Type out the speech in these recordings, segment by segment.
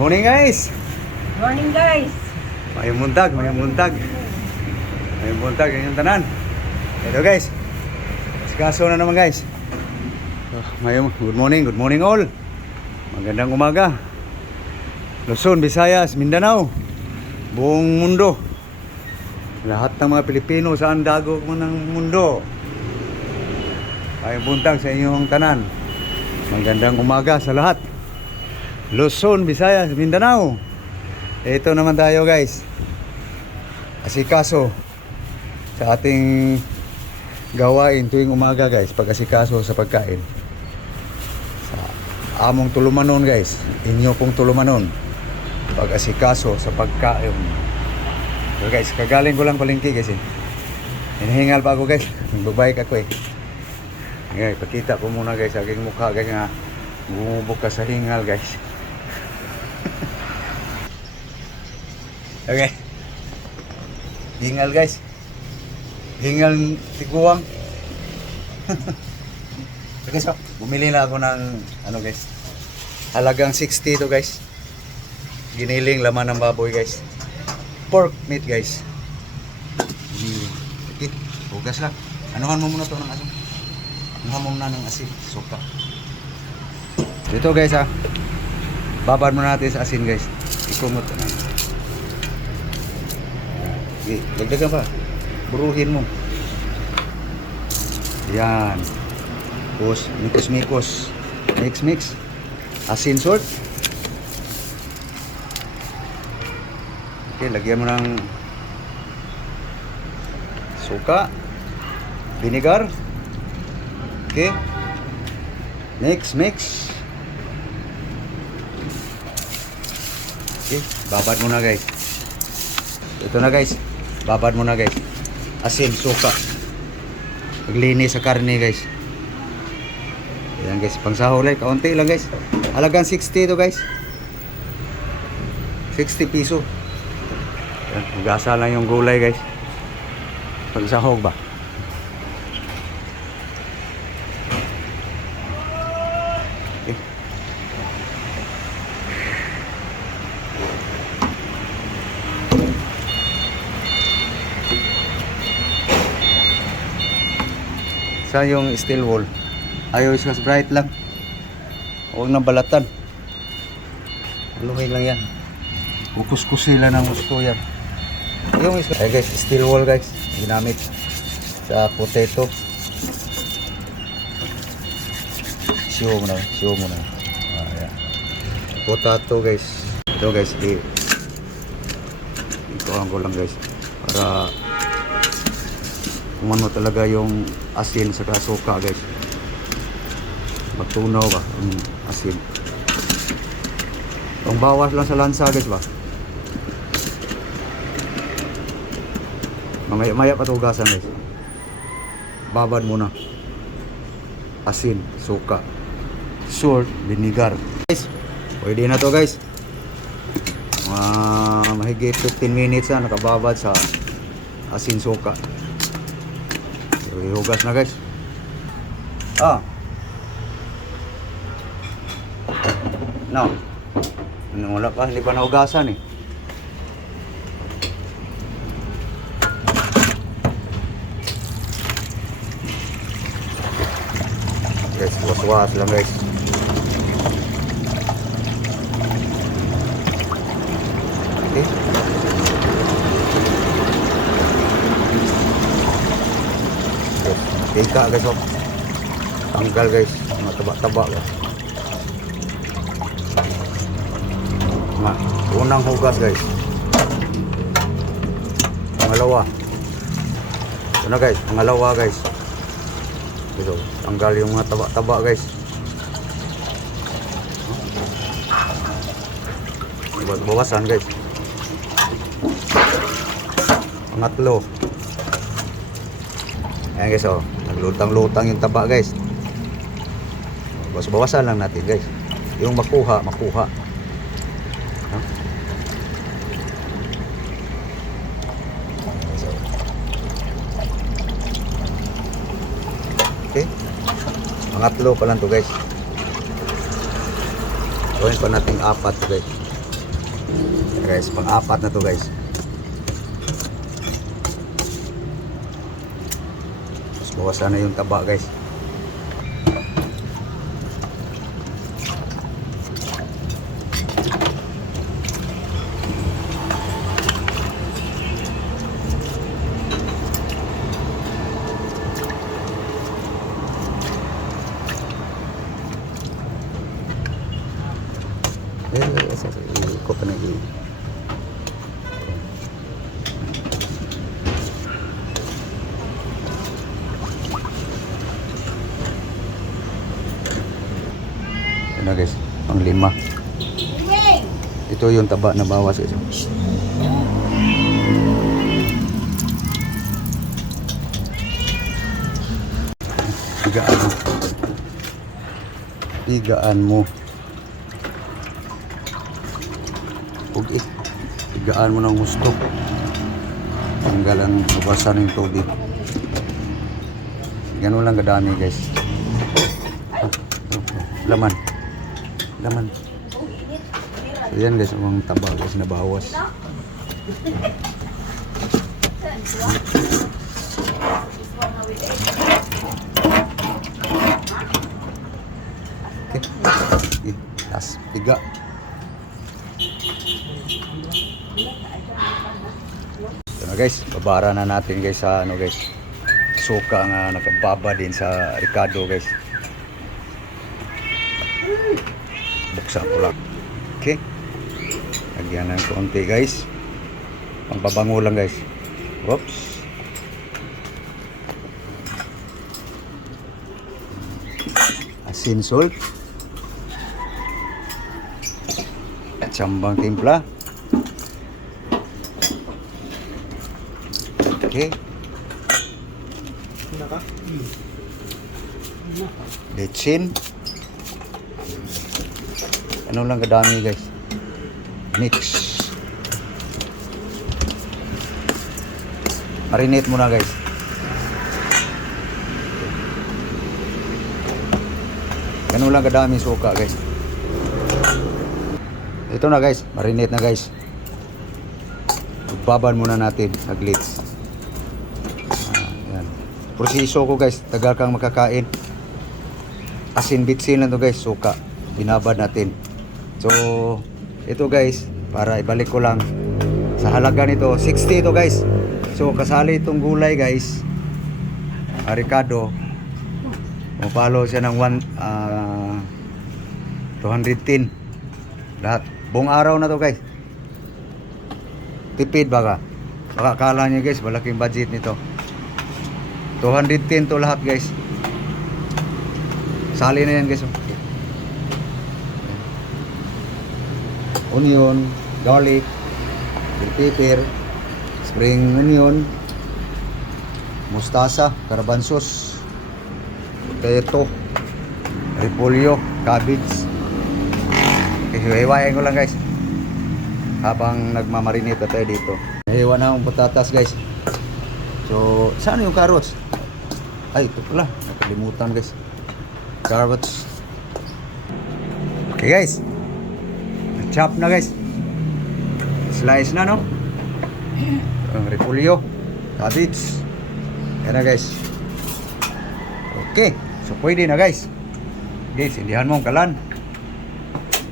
Morning guys. Morning guys. Mayong buntag, mayong buntag. Mayong buntag yung tanan. Ito guys. Kaso na naman guys. Good morning all. Magandang umaga. Luzon, Visayas, Mindanao. Buong mundo. Lahat ng mga Pilipino saan dago mo ng mundo. Mayong buntag sa inyong tanan. Magandang umaga sa lahat. Luzon, Visayas, Mindanao. Ito naman tayo guys. Asikaso sa ating gawain tuwing umaga guys, pag-asikaso sa pagkain. Sa among tulumanon guys, inyo pong tulumanon. Pag-asikaso sa pagkain. So guys, kagaling ko lang palengke guys eh. Hinihingal pa ako guys. Magbabayik ako eh. Okay, pakita ko muna guys aking mukha guys nga bumubok ka sa hingal guys. Okay. Hingal guys. Hingal tiguang. Okay, so bumili na ako ng ano guys. Halagang 60 to guys. Giniling laman ng baboy guys. Pork meat guys. Okay, hugas lang. Anuhan mo muna to ng asin. Anuhan mo muna ng asin, suka. Ito guys ha. Babad mo natin sa asin guys. Ikumot na. Okay, dagdagan pa. Buruhin mo. Yan. Tapos, mikos-mikos. Mix. Asin salt. Okay, lagyan mo ng suka. Vinegar. Okay. Mix. Okay, babad mo na guys. Ito na guys. Babad mo na guys. Asin, suka. Paglinis sa karne guys. Ayan guys, pang sahulay, kaunti lang guys. Halagang 60 to guys. 60 piso. Ayan, magasa lang yung gulay guys. Pag sahog ba? Okay. Sa yung steel wool. Ayaw is bright lang. Huwag nang balatan. Aluhay lang yan. Kukus-kusila ng gusto yan. Yung is ay guys, steel wool guys. Ginamit sa potato. Siyo mo na. Ayan. Potato guys. Ito guys, ikuhan ko lang guys. Para kumano talaga yung asin sa suka guys. Magtunaw ba ang asin. Ang bawas lang sa lansa guys ba. Maya pa tugasan guys. Babad muna. Asin, suka, salt, vinegar. Guys, pwede na to guys. Mahigit 15 minutes na nakababad sa asin, suka. Hugas na guys. No. Wala pa, hindi pa nahugasan eh. Guys, was lang guys. Okay. Ika guys oh. Tanggal guys, mga taba-taba guys. Unang hugas guys. Pangalawa. Ito na guys, pangalawa guys. Ito, tanggal yung mga taba-taba guys. Bawasan guys. Pangatlo. Ayan guys oh, naglutang-lutang yung taba guys. Bawasan lang natin guys. Yung makuha. Okay. Pangatlo pa lang to guys. Gawin pa natin 4 guys. Guys, pang-apat na to guys. Mas bawasan na yung taba guys. Ikot na yung na guys, pang 5. Ito yung taba na bawas guys. Higaan mo. Okay. Higaan mo ng gusto. Tanggalan, bawasan yung tubig. Ganun lang kadami guys. Laman. So yan guys, ang taba guys na bawas. Okay. Tas tiga. So na guys, babara na natin guys sa ano guys. Suka nga nakababa din sa Ricardo guys. Buksan ko lang. Okay. Lagyan ng konti guys. Pangbabango lang guys. Oops. Asin, salt. At sambang timpla. Okay. Litsin. Ano lang kadami guys. Mix. Marinate muna guys. Ganun lang kadami suka guys. Ito na guys, marinate na guys. Baban muna natin naglits. Yan. Proseso ko guys, tagal kang makakain. Asin bitsin lang to guys, suka. Binabad natin. So, ito guys, para ibalik ko lang sa halaga nito, 60 ito guys. So, kasali itong gulay guys. Ricardo. Mapalo siya ng 210. Lahat. Buong araw na to guys. Tipid baka. Baka akala nyo guys, malaking budget nito. 210 to lahat guys. Sali na yan guys. Onion, garlic, bell pepper, spring onion, mustasa, caravan sauce, potato, repolyo, cabbage. Hiwain ko lang guys habang nagmamarinate tayo dito. Hiwa na ang patatas guys. So, saan yung carrots? Ay, ito pala, nakalimutan guys. Carrots. Okay guys, chop na guys. Slice na no. Repolyo, cabbage. Yan na guys. Okay, so pwede na guys. Guys, indihan mo ang kalan.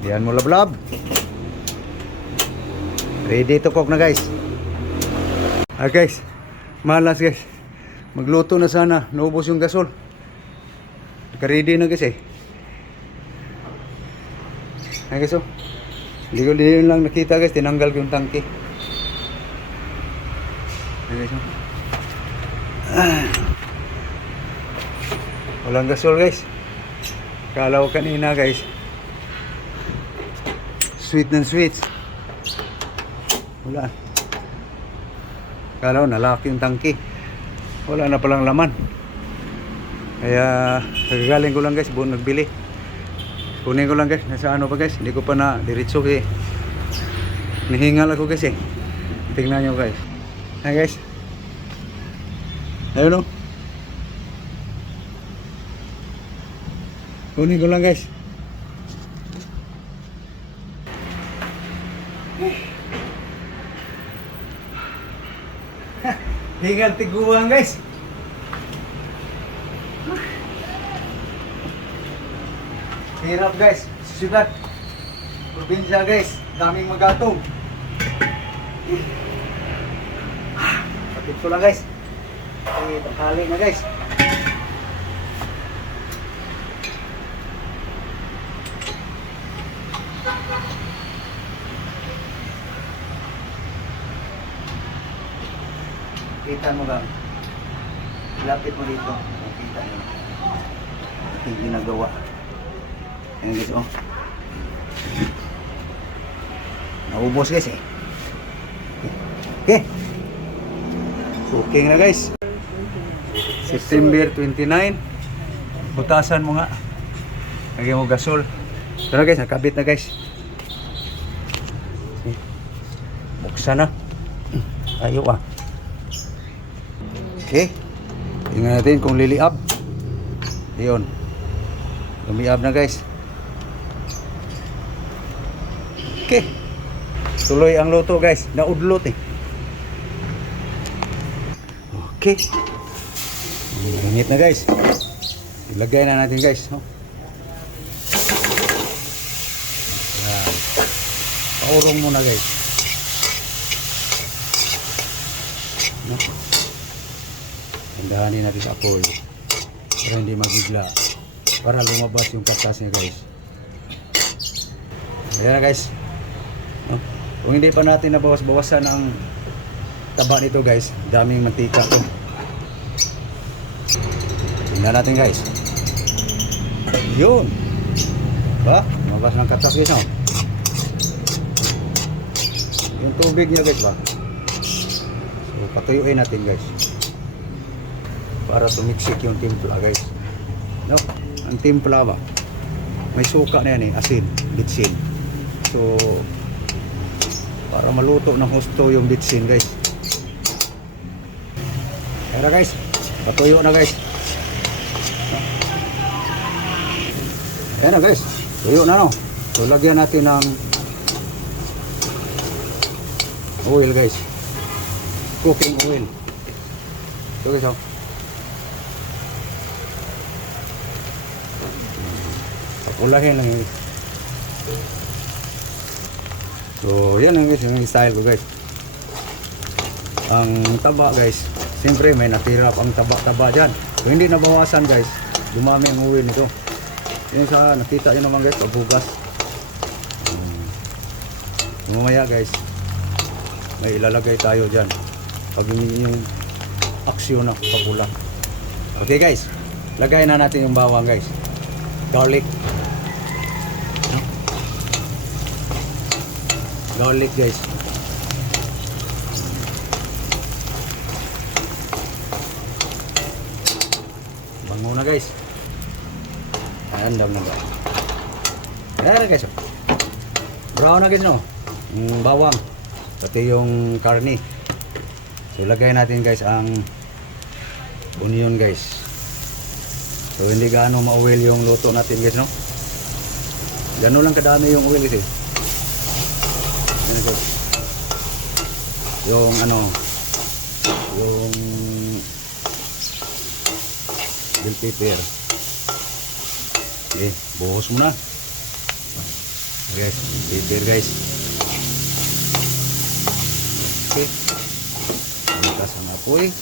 Indihan mo lablab. Ready to cook na guys. Guys, malas guys. Magluto na sana. Naubos yung gasol. Naka-ready na guys eh. Guys oh. Hindi lang nakita guys, tinanggal ko yung tangke. Guys, oh. Walang gasol guys. Kala ko kanina guys, sweet ng sweet. Wala. Kala ko nalaki yung tangke. Wala na palang laman. Kaya kagagaling ko lang guys, buong nagbili. Kunin ko lang guys, nasa ano pa guys, hindi ko pa na diretso eh. Nihingal ako guys eh. Tingnan nyo guys. Ayan guys. Ayun o. Kunin ko lang guys. Hingal tiguan guys. Hirap guys. Siyudad. Probinsya guys. Daming magatong. Patid ko lang guys. Okay, tanghali na guys. Kita mo lang. Lapit mo dito. Makita nyo. Yung ginagawa. Ayan guys, oh. Naubos guys eh. Okay. Cooking na guys. September 29. Butasan mo nga. Lagyan mo gasol. Ito na guys, nakabit na guys. Buksan na. Ayaw ah. Okay. Tingnan natin kung liliab. Ayun. Lumiab na guys. Okay. Tuloy ang luto guys. Naudlot eh. Okay. Init na guys. Ilagay na natin guys. No? Yan. Paurong muna guys. No? Handahanin natin sa apoy para hindi magigla, para lumabas yung katas niya guys. Ayan na guys, no? Kung hindi pa natin nabawas-bawasan ang taba nito guys, daming mantika to. Tingnan natin guys. Yun ba? Lumabas ng katas guys, no? Yung tubig niya guys ba? So patuyuin natin guys para tumiksik yung timpla guys. No? Ang timpla ba? May suka na yan eh, asin, bitsin. So para maluto ng husto yung bitsin guys. Kaya guys, patuyo na guys. No? Ayan na guys, tuyo na no. So lagyan natin ng oil guys. Cooking oil. Ito guys oh. Ulahin lang yun. So yan ang guys, yung style ko guys. Ang taba guys, siyempre may natira pang taba-taba dyan. Kung hindi nabawasan guys, dumami ang uwi nito. Yun sa nakita nyo naman guys, pabugas. Mamaya guys, may ilalagay tayo dyan pag yung aksyon na papula. Okay guys, lagay na natin yung bawang guys. Garlic. Garlic guys. Bango na guys. Ayan, dam na ba? Ayan na guys. Brown na guys no. Yung bawang. Pati yung karni. So lagay natin guys ang onion guys. So hindi gaano ma-oil yung luto natin guys no. Gano'n lang kadami yung oil guys. Yung ano, yung bell pepper. Okay, buhos mo na guys, pepper guys. Okay, pangkas ang apoy.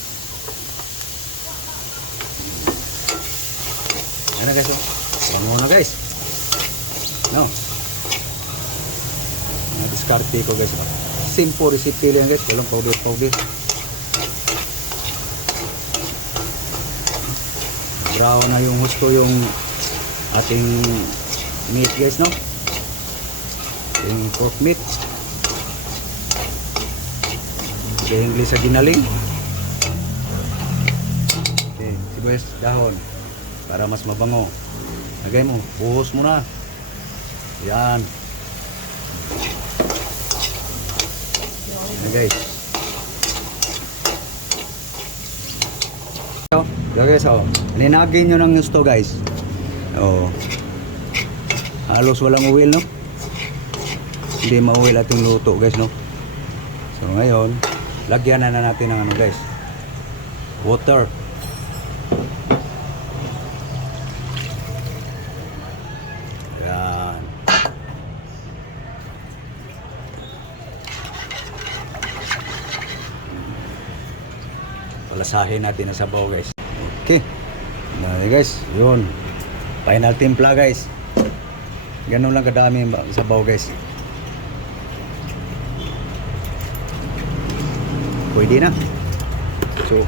Ano guys, bango na guys no. Diskarte ko guys. Simple recipe lang guys, walang powder. Brown na yung gusto yung ating meat guys no. Yung pork meat. Sa English sa ginaling. Okay, sibuyas dahon para mas mabango. Lagay mo, buhos mo na. Yan. Guys. So, guys, oh. Ninagin nyo ng gusto, guys. Oh. Halos walang oil, no? hindi ma-oil at yung luto guys, no? So ngayon, lagyan na natin ng ano guys, water. Yan. Palasahin natin ang sabaw guys. Okay. Yan guys, yun. Final timpla guys. Ganun lang kadami yung sabaw guys. Pwede na. So,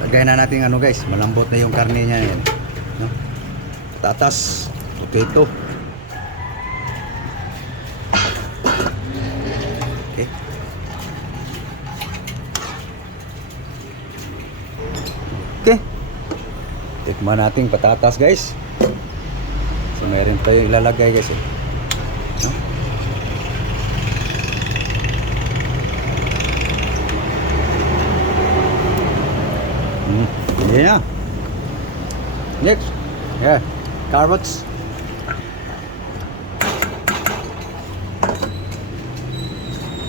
lagay na natin ano guys, malambot na yung karne niya yan. No? Tatas, potato. Okay. Okay. Tikman natin patatas guys. So meron tayo ilalagay guys eh. No? Yeah. Next. Yeah. Carrots.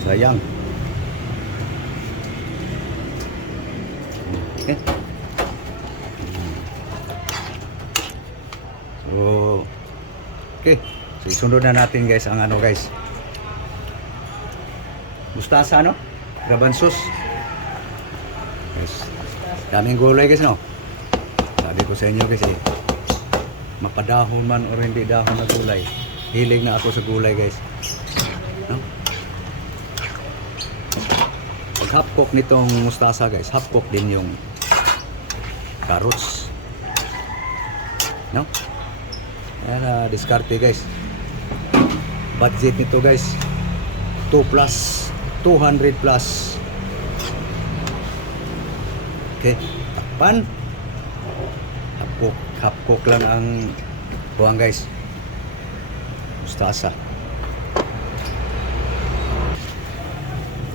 Sayang. Okay. So, okay. So, isunod na natin guys ang ano guys. Mustasa no? Gabansos. Yes. Daming gulay guys no. Sabi ko sa inyo kasi mapadahon man o hindi dahon na gulay. Hilig na ako sa gulay guys. No? Pag half cook nitong mustasa guys, half cook din yung carrots. No? Ayan, diskarte guys. Budget nito guys 200 plus. Okay, takpan. Half cook lang ang buwang guys. Mustasa.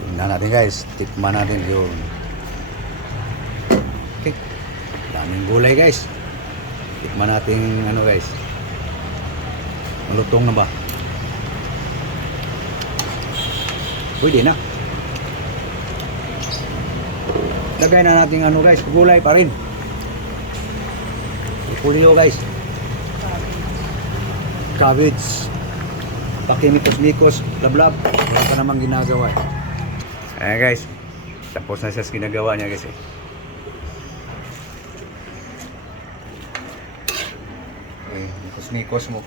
Tingnan natin guys, tikman natin yun. Okay, daming gulay guys. Tikman natin ano guys. Malutong na ba? Pwede na. Lagay na natin ano guys, gulay pa rin. Repolyo guys. Cabbage. Pakimikos-mikos, lablab. Wala pa namang ginagawa. Ayan guys. Tapos na siya sa ginagawa niya guys eh. Okay, mikos-mikos mo.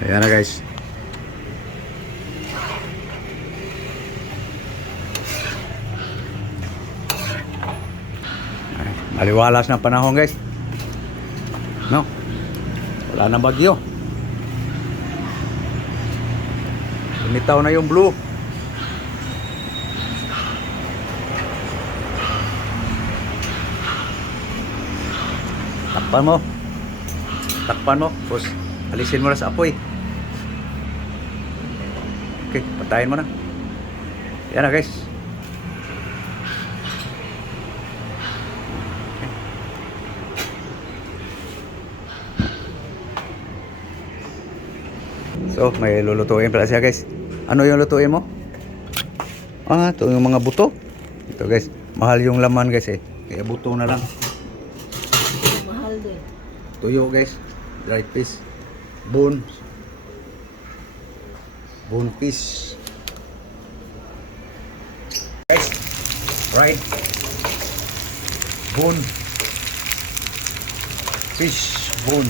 Ayan na guys. Maliwalas na panahon guys. No? Wala na bagyo. Lumitaw na yung blue. Takpan mo. Takpan mo. Tapos alisin mo na sa apoy. Okay, patayin mo na. Yan na guys. So, may lulutuin pala siya guys. Ano yung lutuin mo? Ah, ito yung mga buto. Ito guys, mahal yung laman guys eh. Kaya buto na lang. Mahal din. Tuyo guys, dried fish. Bone. Bone fish. Guys, right. Bone. Fish bone.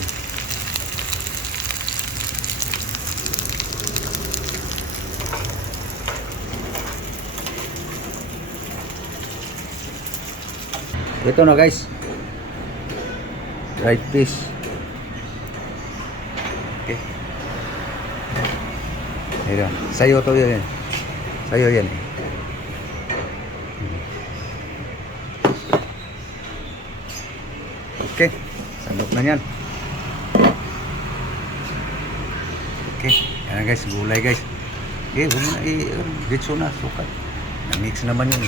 Ito na guys, dried fish. Okay. Ayan, sayo to yun. Sayo yan. Okay, sandok na yan. Okay, yan guys, gulay guys. Okay, huwag na i-ditso na, sukat. Na-mix naman yun.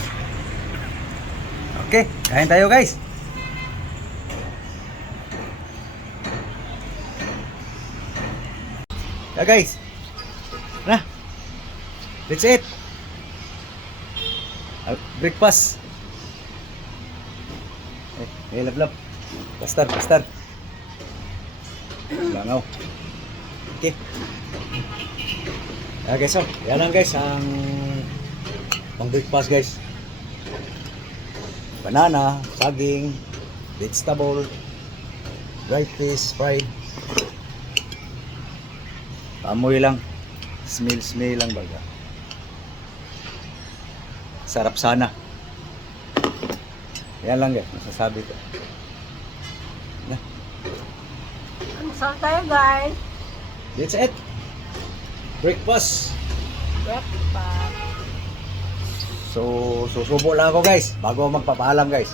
Okay, kain tayo guys. Yeah guys. Na. That's it. Breakfast. Lap. Pastar. Langaw. Okay. Guys, so, yan lang guys ang pang breakfast guys. Banana, saging, vegetable, dried fish, fried. Amoy lang. Smell lang baga. Sarap sana. Yan lang guys, masasabi ko. Na. Saan tayo guys? That's it. Breakfast. Breakfast. So, susubo lang ako guys bago magpapaalam guys.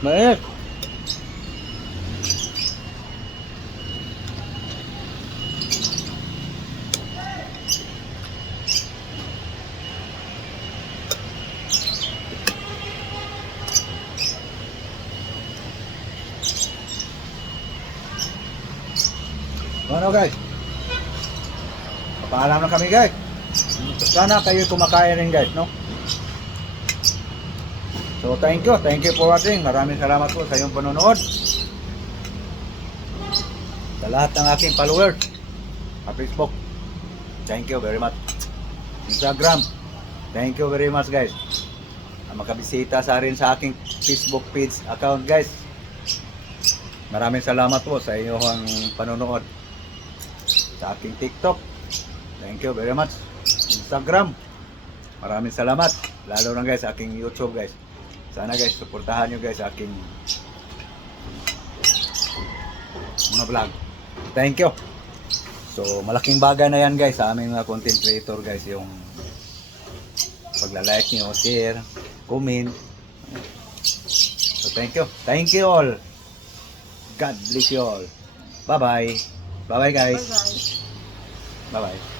Mainit. Ano guys? Papaalam na kami guys. Sana kayo kumakain rin guys, no? So thank you for watching. Maraming salamat po sa iyong panonood. Sa lahat ng aking followers sa Facebook, thank you very much. Instagram, thank you very much guys. Makabisita sa rin sa aking Facebook page account guys. Maraming salamat po sa iyong panonood. Sa aking TikTok, thank you very much. Instagram, maraming salamat. Lalo na guys sa aking YouTube guys. Sana guys, suportahan nyo guys aking mga vlog. Thank you. So, malaking bagay na yan guys sa aming mga content creator guys. Yung pagla-like nyo, share, comment. So, thank you. Thank you all. God bless you all. Bye-bye. Bye-bye guys. Bye guys. Bye-bye.